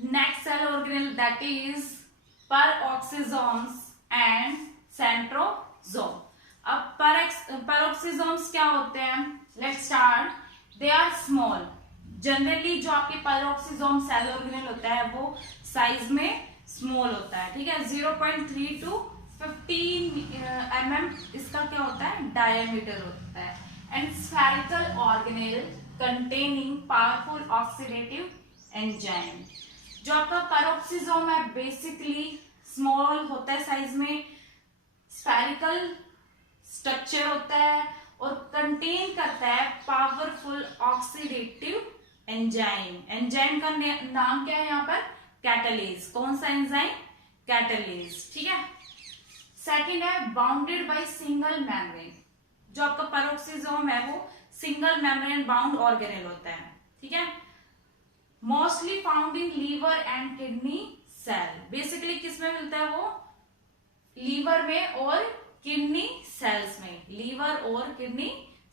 next cell organelle that is peroxisomes and centrosome. अब peroxisomes क्या होते हैं? Let's start. They are small. Generally जो आपके peroxisome cell organelle होता है वो साइज में स्मॉल होता है, ठीक है. 0.3 to 15 mm इसका क्या होता है? डायमीटर होता है. And spherical organelle containing powerful oxidative enzyme. जो आपका पेरोक्सिसोम है बेसिकली स्मॉल होता है साइज में, स्फेरिकल स्ट्रक्चर होता है और कंटेन करता है पावरफुल ऑक्सीडेटिव एंजाइम. एंजाइम का नाम क्या है यहाँ पर? कैटालेज. कौन सा एंजाइम? कैटालेज, ठीक है. सेकेंड है बाउंडेड बाय सिंगल मेम्ब्रेन. जो आपका पेरोक्सिसोम है वो सिंगल मेम्ब्रेन बाउंड ऑर्गेनेल होता है, ठीक है. Mostly found in liver and kidney cell. Basically किसमें मिलता है वो? लीवर में और किडनी सेल्स में. लीवर और किडनी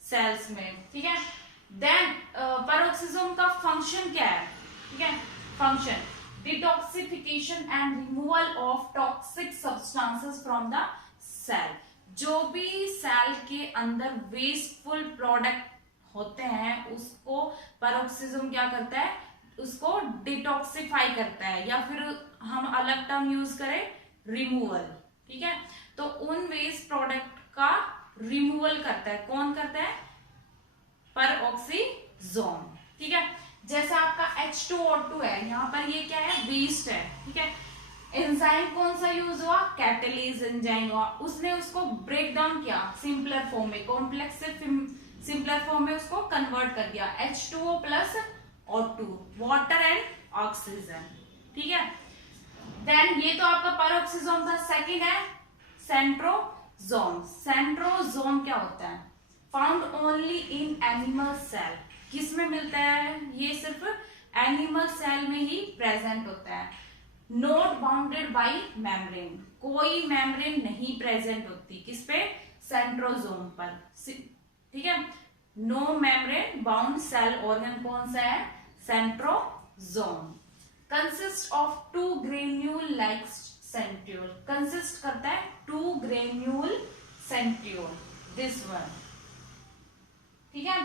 सेल्स में, ठीक है. देन पेरोक्सिसोम का फंक्शन क्या है? ठीक है. Function detoxification and removal of toxic substances from the cell. जो भी सेल के अंदर वेस्टफुल प्रोडक्ट होते हैं उसको पेरोक्सिसोम क्या करता है? उसको डिटॉक्सिफाई करता है, या फिर हम अलग टर्म यूज करें रिमूवल, ठीक है. तो उन वेस्ट प्रोडक्ट का रिमूवल करता है. कौन करता है? पेरोक्सिसोम, ठीक है. जैसे आपका H2O2 है, यहाँ पर ये क्या है? वेस्ट है, ठीक है. एंजाइम कौन सा यूज हुआ? कैटालेज एंजाइम हुआ. उसने उसको ब्रेक डाउन किया सिंपलर फॉर्म में, कॉम्प्लेक्स से सिंपलर फॉर्म में उसको कन्वर्ट कर दिया. H2O plus O2, water and oxygen, ठीक है. देन ये तो आपका पेरोक्सिसोम था. सेकंड है सेंट्रोसोम. सेंट्रोसोम क्या होता है? Found only in animal cell. किसमें मिलता है? ये सिर्फ एनिमल सेल में ही प्रेजेंट होता है. Not bounded by membrane. कोई मेम्ब्रेन नहीं प्रेजेंट होती किस पे? सेंट्रोसोम पर, ठीक है. No membrane bound cell organ कौन सा है? Centrosome. Consist of 2 granule like centriole. Consist करता है 2 ग्रेन्यूल सेंट्रियोल. दिस वन, ठीक है.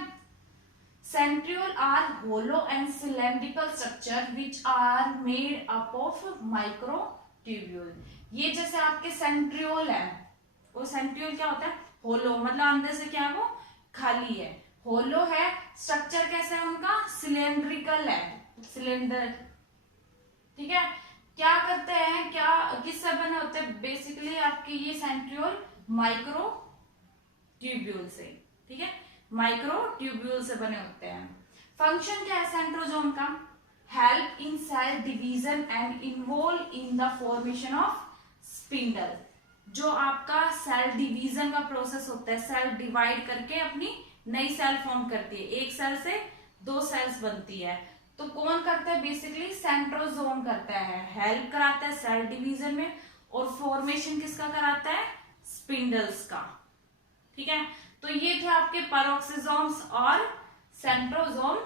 Centriole are hollow and cylindrical structure which are made up of microtubule. ये जैसे आपके सेंट्रियोल है, वो सेंट्रियोल क्या होता है? होलो, मतलब अंदर से क्या है? वो खाली है, होलो है. स्ट्रक्चर कैसा है उनका? सिलेंड्रिकल है, सिलेंडर, ठीक है. क्या करते हैं? क्या किससे बने होते हैं? बेसिकली आपके ये सेंट्रियोल माइक्रो ट्यूब्यूल से, ठीक है. माइक्रोट्यूब्यूल से बने होते हैं. फंक्शन क्या है सेंट्रोसोम का? Help in cell division and involve in the formation of spindle. जो आपका सेल डिवीजन का प्रोसेस होता है, सेल डिवाइड करके अपनी नई सेल फॉर्म करती है. एक सेल से 2 सेल्स बनती है. तो कौन करता है? बेसिकली सेंट्रोसोम करता है. हेल्प कराता है सेल डिवीजन में, और फॉर्मेशन किसका कराता है? स्पिंडल्स का, ठीक है. तो ये थे आपके पेरोक्सिसोम्स और centrosome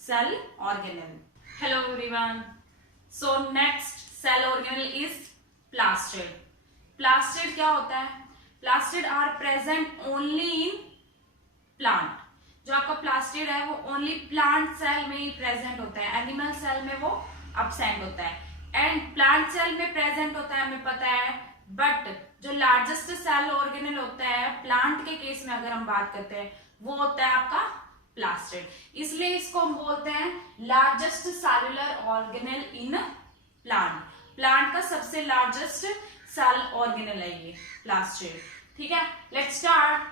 cell organelle. Hello everyone. So next cell organelle is plastid. Plastid क्या होता है? Plastid are present only in plant. जो आपका प्लास्टिड है वो ओनली प्लांट सेल में ही प्रेजेंट होता है. एनिमल सेल में वो अब्सेंट होता है. एंड प्लांट सेल में प्रेजेंट होता है, हमें पता है. बट जो लार्जेस्ट सेल ऑर्गेनेल होता है प्लांट के केस में अगर हम बात करते हैं, वो होता है आपका प्लास्टिड. इसलिए इसको हम बोलते हैं largest cellular organelle in plant. Plant का सबसे लार्जेस्ट सेल ऑर्गेनेल है ये प्लास्टिड, ठीक है. Let's start.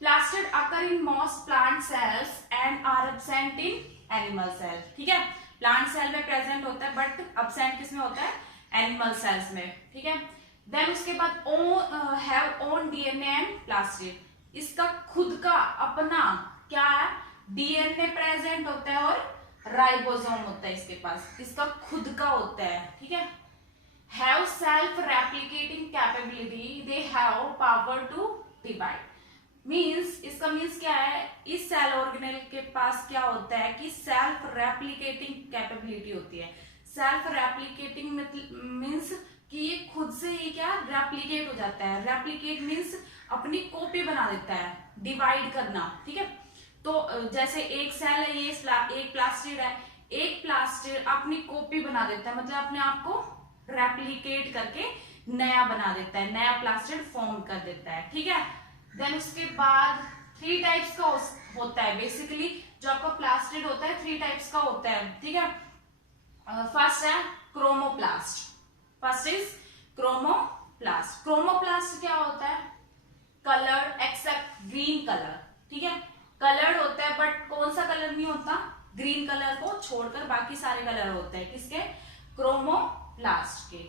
Plastid occur in most plant cells and are absent in animal cell, ठीक है. प्लांट सेल में प्रेजेंट होता है बट एब्सेंट किसमें होता है? एनिमल सेल्स में, ठीक है. देन उसके बाद have own DNA and plastid. इसका खुद का अपना क्या है? डीएनए प्रेजेंट होता है और राइबोसोम होता है इसके पास. इसका खुद का होता है, ठीक है. Have self replicating capability. They have power to divide. Means, इसका मीन्स क्या है? इस सेल ऑर्गेनेल के पास क्या होता है कि सेल्फ रेप्लिकेटिंग कैपेबिलिटी होती है. सेल्फ रेप्लिकेटिंग मीन्स कि ये खुद से ही क्या रेप्लिकेट हो जाता है। रेप्लिकेट मीन्स अपनी कॉपी बना देता है, डिवाइड करना, ठीक है। तो जैसे एक सेल है, ये एक प्लास्टिड है, एक प्लास्टिड अपनी कॉपी बना देता है, मतलब अपने आप को रेप्लिकेट करके नया बना देता है, नया प्लास्टिड फॉर्म कर देता है, ठीक है। देन उसके बाद 3 टाइप्स का होता है बेसिकली, जो आपका प्लास्टिड होता है 3 टाइप्स का होता है, ठीक है। फर्स्ट है chromoplast, first is chromoplast. Chromoplast क्या होता है? कलर एक्सेप्ट ग्रीन कलर, ठीक है। कलर्ड होता है बट कौन सा कलर नहीं होता? ग्रीन कलर को छोड़कर बाकी सारे कलर होते हैं किसके? क्रोमोप्लास्ट के,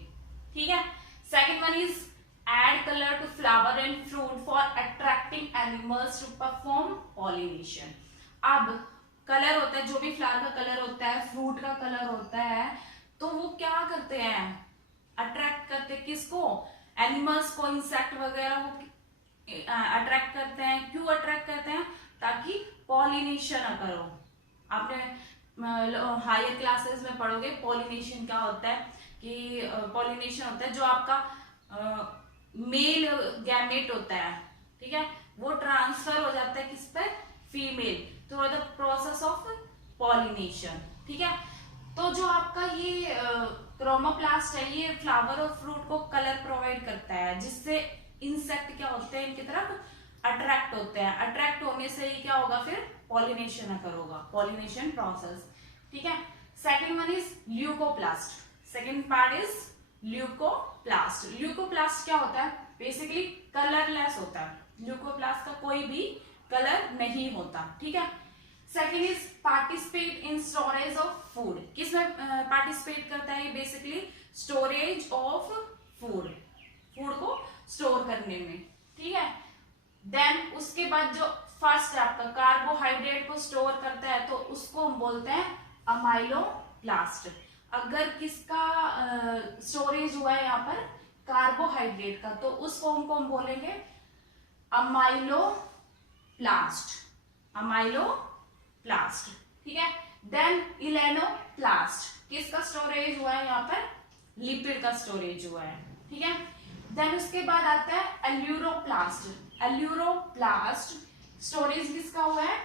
ठीक है। Second one is add color to flower and fruit for attracting animals to perform pollination। अब कलर होता है, जो भी फ्लावर का कलर होता है, फ्रूट का कलर होता है, तो वो क्या करते हैं? अट्रैक्ट करते किसको? एनिमल्स को, इंसेक्ट वगैरह को अट्रैक्ट करते हैं। क्यों अट्रैक्ट करते हैं? ताकि पॉलिनेशन करो। आपने हायर क्लासेस में पढ़ोगे पॉलिनेशन क्या होता है, कि पॉलिनेशन होता है जो आपका मेल गैमेट होता है, ठीक है, वो ट्रांसफर हो जाता है किस पे? फीमेल, तो द प्रोसेस ऑफ पॉलिनेशन, ठीक है। तो जो आपका ये क्रोमोप्लास्ट है, ये फ्लावर और फ्रूट को कलर प्रोवाइड करता है, जिससे इंसेक्ट क्या होते हैं, इनकी तरफ अट्रैक्ट होते हैं। अट्रैक्ट होने से ही क्या होगा? फिर पॉलिनेशन करोगा, पॉलिनेशन प्रोसेस, ठीक है। Second one is leucoplast. Second part is leucoplast. Leucoplast क्या होता है? बेसिकली कलरलेस होता है। ल्यूकोप्लास्ट का कोई भी कलर नहीं होता, ठीक है। Second is participate in storage of food. किसमें पार्टिसिपेट करता है? Basically storage of food, food को स्टोर करने में, ठीक है। देन उसके बाद जो फर्स्ट आपका कार्बोहाइड्रेट को स्टोर करता है, तो उसको हम बोलते हैं अमाइलोप्लास्ट। अगर किसका स्टोरेज हुआ है यहाँ पर? कार्बोहाइड्रेट का, तो उस फॉर्म को हम बोलेंगे अमाइलोप्लास्ट, अमाइलोप्लास्ट, ठीक है। देन इलेनोप्लास्ट, किसका स्टोरेज हुआ है यहाँ पर? लिपिड का स्टोरेज हुआ है, ठीक है। देन उसके बाद आता है एल्यूरोप्लास्ट। एल्यूरोप्लास्ट स्टोरेज किसका हुआ है?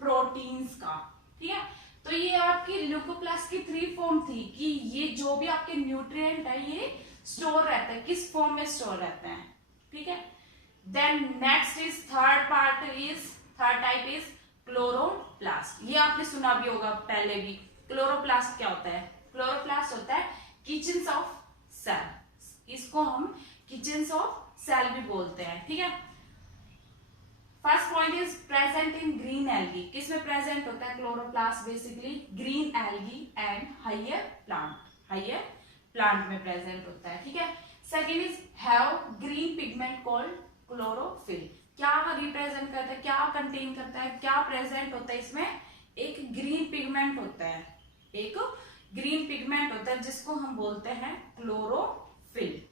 प्रोटीन्स का, ठीक है। तो ये आपकी ल्यूकोप्लास्ट की 3 फॉर्म थी, कि ये जो भी आपके न्यूट्रिएंट है ये स्टोर रहता है, किस फॉर्म में स्टोर रहते हैं, ठीक है। Then next is third type is chloroplast. ये आपने सुना भी होगा पहले भी। क्लोरोप्लास्ट क्या होता है? क्लोरोप्लास्ट होता है किचन्स ऑफ सेल, इसको हम किचन्स ऑफ सेल भी बोलते हैं, ठीक है। First point is present in green algae. किसमें प्रेजेंट होता है chloroplast? Basically green algae and higher plant में प्रेजेंट होता है, ठीक है। Second is have green pigment called chlorophyll. क्या रिप्रेजेंट करता है, क्या कंटेन करता है, क्या प्रेजेंट होता है इसमें? एक ग्रीन पिगमेंट होता है, एक ग्रीन पिगमेंट होता है जिसको हम बोलते हैं क्लोरोफिल,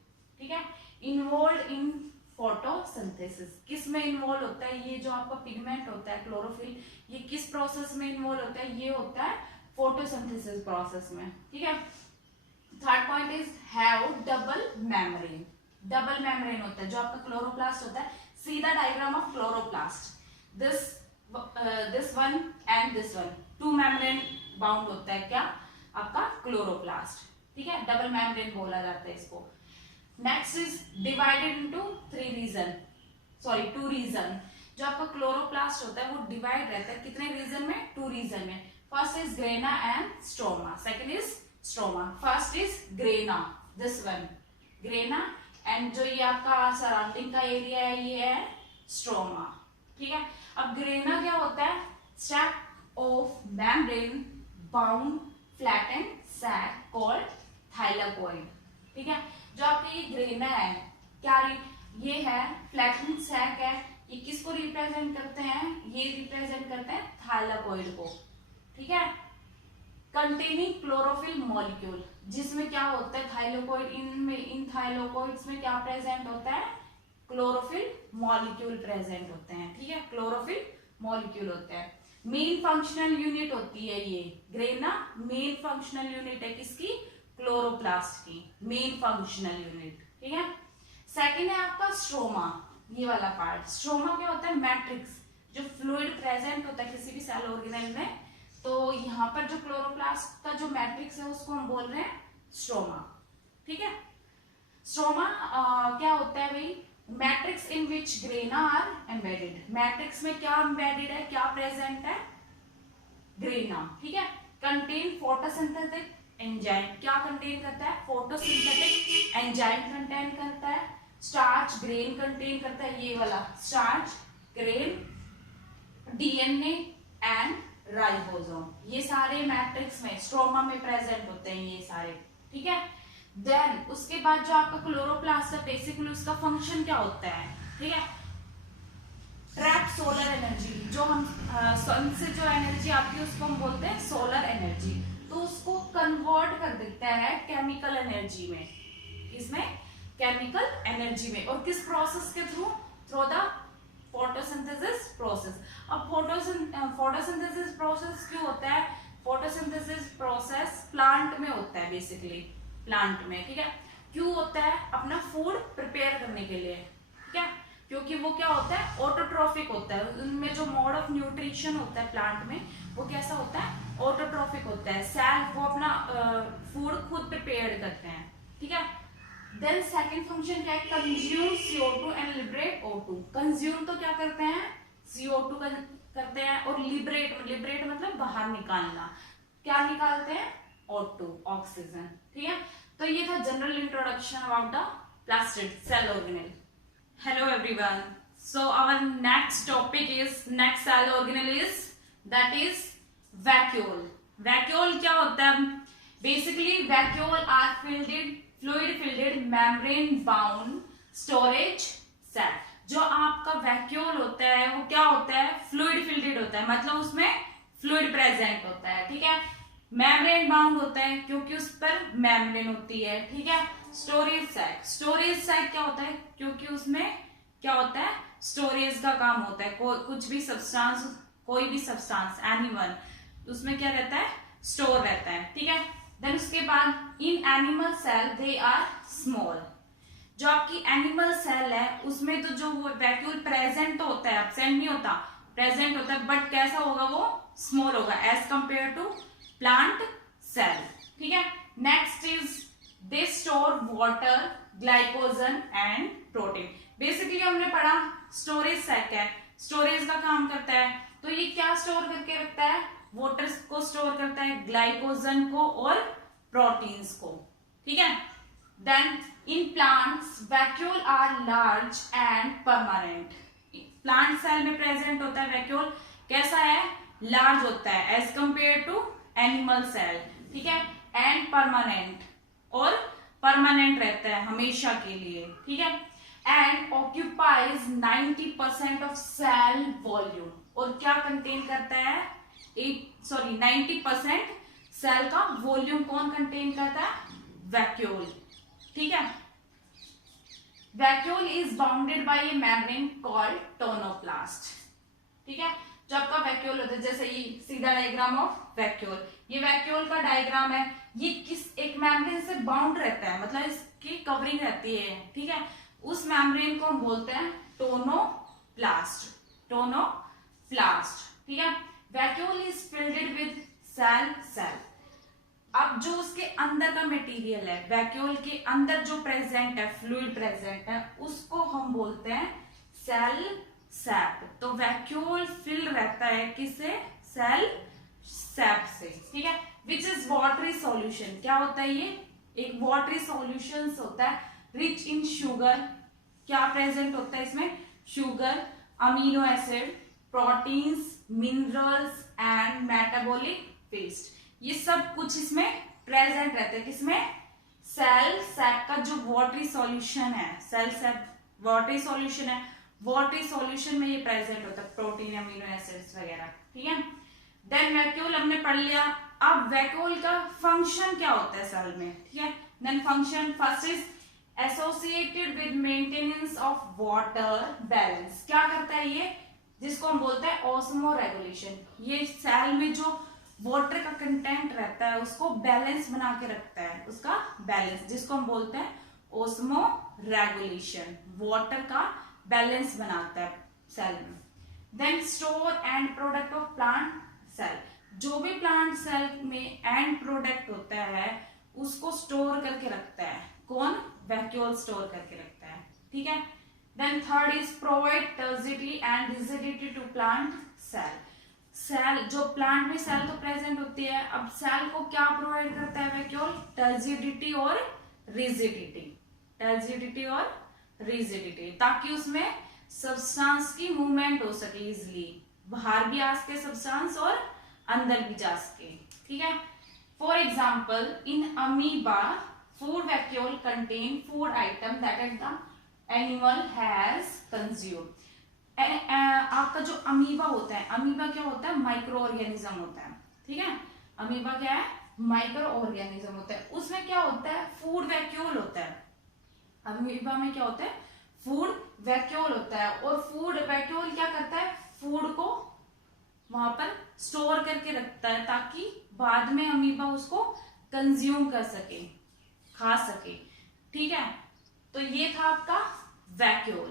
ठीक है। Involve in photosynthesis. किस में इन्वॉल्व होता है? ये जो आपका पिगमेंट होता है क्लोरोफिल, ये किस प्रोसेस में इन्वॉल्व होता है? ये होता है फोटोसिंथेसिस प्रोसेस में, ठीक है। Third point is have double membrane. Double membrane होता है जो आपका क्लोरोप्लास्ट होता है। See the diagram of chloroplast, this one and this one, 2 membrane bound होता है क्या? आपका क्लोरोप्लास्ट, ठीक है। डबल मेम्ब्रेन बोला जाता है इसको। Next is divided into 2 region. जो आपका क्लोरोप्लास्ट होता है वो डिवाइड रहता है कितने रीजन में? 2 रीजन में। First is grana and stroma, second is stroma. First is grana, this one grana, and जो ये आपका सराउंडिंग का एरिया है ये है स्ट्रोमा, ठीक है। अब ग्रेना क्या होता है? Stack of membrane bound flattened sac called thylakoid, ठीक है। जो आपकी ये ग्रेना है, क्या ये है फ्लैटेंड सैक है, ये किसको रिप्रेजेंट करते हैं? ये रिप्रेजेंट करते हैं थाइलाकोइड को, ठीक है। कंटेनिंग क्लोरोफिल मॉलिक्यूल, जिसमें क्या होता है? थाइलाकोइड, इन थाइलाकोइड्स में क्या प्रेजेंट होता है? क्लोरोफिल मॉलिक्यूल प्रेजेंट होते हैं, ठीक है। क्लोरोफिल मॉलिक्यूल होते हैं। मेन फंक्शनल यूनिट होती है ये ग्रेना, मेन फंक्शनल यूनिट है किसकी, क्लोरोप्लास्ट की मेन फंक्शनल यूनिट, ठीक है। सेकंड है आपका स्ट्रोमा, ये वाला पार्ट। स्ट्रोमा क्या होता है, मैट्रिक्स, जो फ्लूइड प्रेजेंट होता है किसी भी सेल ऑर्गेनेल में, तो यहाँ पर जो क्लोरोप्लास्ट का जो मैट्रिक्स है उसको हम बोल रहे हैं स्ट्रोमा, ठीक है। स्ट्रोमा क्या होता है भाई, matrix in which grana are embedded. Matrix में क्या एम्बेडेड है, क्या प्रेजेंट है, ग्रेना, ठीक है। कंटेन फोटोसिंथेटिक एंजाइम, क्या कंटेन करता है, फोटोसिंथेटिक एंजाइम कंटेन करता है। स्टार्च ग्रेन कंटेन करता है, ये वाला starch grain, DNA and ribosome, ये सारे मैट्रिक्स में स्ट्रोमा में प्रेजेंट होते हैं ये सारे, ठीक है। देन उसके बाद जो आपका क्लोरोप्लास्ट है बेसिकली उसका फंक्शन क्या होता है, ठीक है, ट्रैप सोलर एनर्जी, जो हम सन से जो एनर्जी आती है उसको हम बोलते हैं सोलर एनर्जी, तो उसको कन्वर्ट कर देता है केमिकल एनर्जी में, इसमें केमिकल एनर्जी में, और किस प्रोसेस के through, through the photosynthesis process. अब फोटोसिंथेसिस प्रोसेस क्यों होता है, फोटोसिंथेसिस प्रोसेस प्लांट में होता है, बेसिकली प्लांट में, ठीक है। क्यों होता है, अपना फूड प्रिपेयर करने के लिए, ठीक है, क्योंकि वो क्या होता है, ऑटोट्रॉफिक होता है, उनमें जो मोड ऑफ न्यूट्रिशन होता है प्लांट में वो कैसा होता है, ऑटोट्रॉफिक होता है, सेल वो अपना फूड खुद प्रिपेयर करते हैं, ठीक है। देन सेकंड फंक्शन क्या है, consume CO2 and liberate O2। Consume तो क्या करते हैं, CO2 करते हैं, और लिबरेट, लिबरेट मतलब बाहर निकालना, क्या निकालते हैं, O2 ऑक्सीजन, ठीक है। तो ये था general introduction about the plastid cell organelle. Hello everyone, so our next topic is, next cell organelle is that is vacuole. Vacuole क्या होता है, basically vacuole are fluid filled membrane bound storage cell. जो आपका vacuole होता है वो क्या होता है, फ्लूइड फिल्डेड होता है, मतलब उसमें फ्लूइड प्रेजेंट होता है, ठीक है। मेम्ब्रेन बाउंड होता है क्योंकि उस पर मेम्ब्रेन होती है, ठीक है। स्टोरेज सैक, स्टोरेज सैक क्या होता है, क्योंकि उसमें क्या होता है, स्टोरेज का काम होता है, कुछ भी सब्सटेंस, कोई भी सब्सटेंस एनिमल, उसमें क्या रहता है, स्टोर रहता है, ठीक है। देन उसके बाद in animal cell they are small. जो आपकी एनिमल सेल है उसमें तो जो वो वैक्यूल प्रेजेंट तो होता है, एब्सेंट नहीं होता, प्रेजेंट होता है, बट कैसा होगा, वो स्मॉल होगा as compare to plant cell, ठीक है। Next is they store water, glycogen and protein. Basically हमने पढ़ा स्टोरेज सैक है, स्टोरेज का काम करता है, तो ये क्या स्टोर करके रखता है, वाटर को स्टोर करता है, ग्लाइकोजन को और प्रोटीन्स को, ठीक है। Then in plants vacuole are large and permanent. Plant cell में प्रेजेंट होता है वैक्यूल, कैसा है, लार्ज होता है as compare to animal cell, ठीक है, एंड परमानेंट, और परमानेंट रहता है हमेशा के लिए, ठीक है। And occupies 90% of cell volume, और क्या कंटेन करता है, 90% सेल का वॉल्यूम कौन कंटेन करता है, वैक्यूल, ठीक है। Vacuole is bounded by A membrane called tonoplast, ठीक है। जो आपका वैक्यूल होता है, जैसे ये सीधा डायग्राम ऑफ वैक्यूल, ये वैक्यूल का डायग्राम है, ये किस एक मेम्ब्रेन से बाउंड रहता है, मतलब इसकी कवरिंग रहती है, ठीक है। उस मेम्ब्रेन को हम बोलते हैं टोनोप्लास्ट, टोनोप्लास्ट, ठीक है। Vacuole is filled with cell. अब जो उसके अंदर का मटेरियल है, वैक्यूल के अंदर जो प्रेजेंट है, फ्लूइड प्रेजेंट है, उसको हम बोलते हैं सेल सैप। तो वैक्यूल फिल रहता है किससे, सेल सैप से, ठीक है। विच इज वाटरी सॉल्यूशन, क्या होता है ये, एक वाटरी सॉल्यूशन होता है, रिच इन शुगर। क्या प्रेजेंट होता है इसमें, sugar, amino acid, proteins, minerals and metabolic waste, ये सब कुछ इसमें प्रेजेंट रहते हैं, किसमें, सेल सैप का जो वाटरी सॉल्यूशन है, सेल सैप वाटरी सॉल्यूशन है, वाटरी सॉल्यूशन में ये प्रेजेंट होता है, प्रोटीन, अमीनो एसिड्स वगैरह, ठीक है। देन वैक्यूल हमने पढ़ लिया। अब वैक्यूल का फंक्शन क्या होता है सेल में, ठीक है। Then function first is associated with maintenance of water balance. क्या करता है ये, जिसको हम बोलते हैं ऑस्मो रेगुलेशन। ये सेल में जो वाटर का कंटेंट रहता है उसको बैलेंस बना के रखता है, उसका बैलेंस, जिसको हम बोलते हैं ऑस्मो रेगुलेशन। वाटर का बैलेंस बनाता है सेल में। Then store end product of plant cell, जो भी प्लांट सेल में एंड प्रोडक्ट होता है उसको स्टोर करके रखता है। कौन? वैक्यूल स्टोर करके रखता है, ठीक है। Then third is provide turgidity and rigidity to plant cell. Cell, जो प्लांट में सेल तो प्रेजेंट होती है, अब सेल को क्या प्रोवाइड करता है वैक्यूल? टर्जिडिटी और रिजिडिटी, टर्जिडिटी और रिजिडिटी, ताकि उसमें सब्सटेंस की मूवमेंट हो सके इजिली, बाहर भी आ सके सब्सटेंस और अंदर भी जा सके, ठीक है। For example in amoeba food vacuole contain food item that the animal has consume. आपका जो अमीबा होता है, अमीबा क्या होता है? माइक्रो ऑर्गेनिज्म होता है, ठीक है। अमीबा क्या है? माइक्रो ऑर्गेनिज्म होता है। उसमें क्या होता है? फूड वैक्यूल होता है। अमीबा में क्या होता है? फूड वैक्यूल होता है। और फूड वैक्यूल क्या करता है? फूड को वहां पर स्टोर करके रखता है ताकि बाद में अमीबा उसको कंज्यूम कर सके, खा सके, ठीक है। तो ये था आपका वैक्यूल।